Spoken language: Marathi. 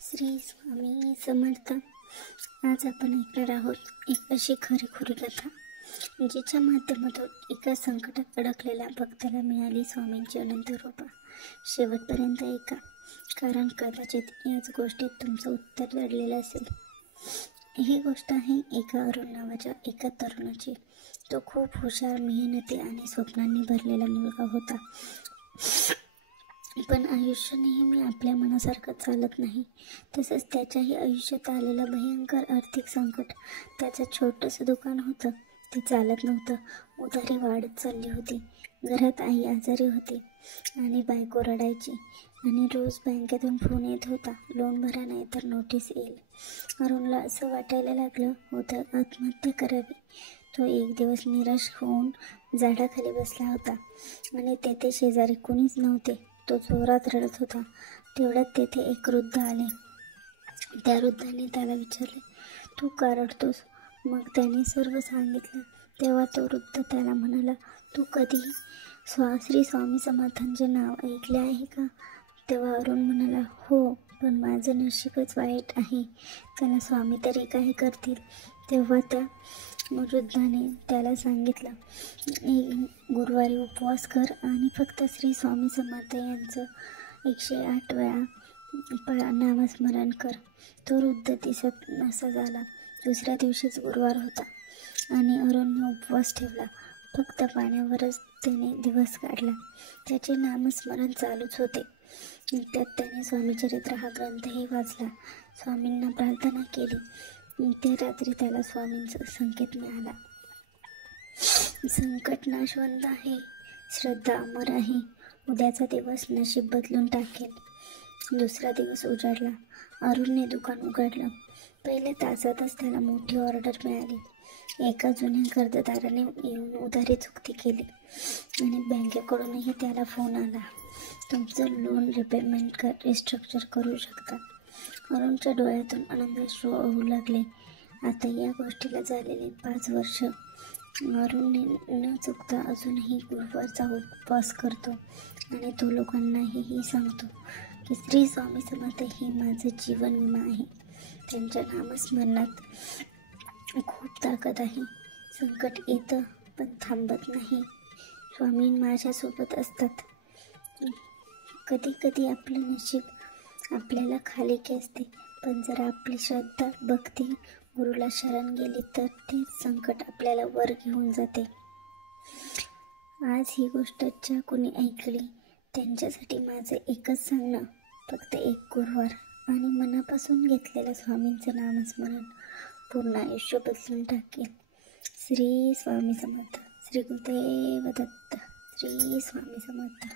श्री स्वामी समर्थ. आज आपण ऐकणार आहोत एक अशी खरी कथा जिच्या माध्यमातून एका संकटात अडकलेल्या भक्ताला मिळाली स्वामींची अनंत रूपा. शेवटपर्यंत ऐका, कारण कदाचित याच गोष्टीत तुमचं उत्तर दडलेलं असेल. ही गोष्ट आहे एका अरुण नावाच्या एका तरुणाची. तो खूप हुशार, मेहनती आणि स्वप्नांनी भरलेला मुलगा होता. पण आयुष्य नेहमी आपल्या मनासारखं चालत नाही. तसंच त्याच्याही आयुष्यात आलेलं भयंकर आर्थिक संकट. त्याचं छोटंसं दुकान होतं, ते चालत नव्हतं. उधारी वाढत चालली होती. घरात आई आजारी होती आणि बायको रडायची आणि रोज बँकेतून फोन येत होता, लोन भरा नाही तर नोटीस येईल. अरुणला असं वाटायला लागलं होतं आत्महत्या करावी. तो एक दिवस निराश होऊन झाडाखाली बसला होता आणि तेथे शेजारी कोणीच नव्हते. तो जोरात रडत होता. तेवढ्यात तेथे एक वृद्ध आले. त्या वृद्धाने त्याला विचारले, तू का रडतोस? मग त्याने सर्व सांगितलं. तेव्हा तो वृद्ध त्याला म्हणाला, तू कधी श्री स्वामी समर्थांचे नाव ऐकले आहे का? तेव्हा अरुण म्हणाला, हो, पण माझं नशीबच वाईट आहे. त्याला स्वामी तरी काय करतील? तेव्हा त्या वृद्धाने त्याला सांगितलं, गुरुवारी उपवास कर आणि फक्त श्री स्वामी समर्थ यांचं 108 वेळा नामस्मरण कर. तो वृद्ध दिसत नसा झाला. दुसऱ्या दिवशीच गुरुवार होता आणि अरुणने उपवास ठेवला. फक्त पाण्यावरच त्याने दिवस काढला. त्याचे नामस्मरण चालूच होते. त्यात त्याने स्वामीचरित्र हा ग्रंथही वाचला. स्वामींना प्रार्थना केली. त्या रात्री त्याला स्वामींचा संकेत मिळाला. संकट नाशवंत आहे, श्रद्धा अमर आहे. उद्याचा दिवस नशीब बदलून टाकेल. दुसरा दिवस उजाडला. अरुणने दुकान उघडलं. पहिल्या तासातच त्याला मोठी ऑर्डर मिळाली. एका जुन्या कर्जदाराने येऊन उधारी चुकती केली आणि बँकेकडूनही त्याला फोन आला, तुमचं लोन रिपेमेंट रिस्ट्रक्चर करू शकता. अरुणच्या डोळ्यातून आनंदाश्रू वाहू लागले. आता या गोष्टीला झालेली 5 वर्ष. अरुणने न चुकता अजूनही गुरुवारचा उपवास करतो आणि तो लोकांनाही सांगतो की श्री स्वामी समर्थ ही माझं जीवन विमा आहे. त्यांच्या नामस्मरणात खूप ताकद आहे. संकट येतं पण थांबत नाही. स्वामी माझ्यासोबत असतात. कधी कधी आपलं नशीब आपल्याला खाली खेचते, पण जर आपली श्रद्धा, भक्ती गुरुला शरण गेली तर ते संकट आपल्याला वर घेऊन जाते. आज ही गोष्ट ज्या कोणी ऐकली त्यांच्यासाठी माझं एकच सांगणं, फक्त एक गुरुवार आणि मनापासून घेतलेलं स्वामींचं नामस्मरण पूर्ण आयुष्य बदलून टाकेल. श्री स्वामी समर्थ. श्री गुरुदेव दत्त. श्री स्वामी समर्थ.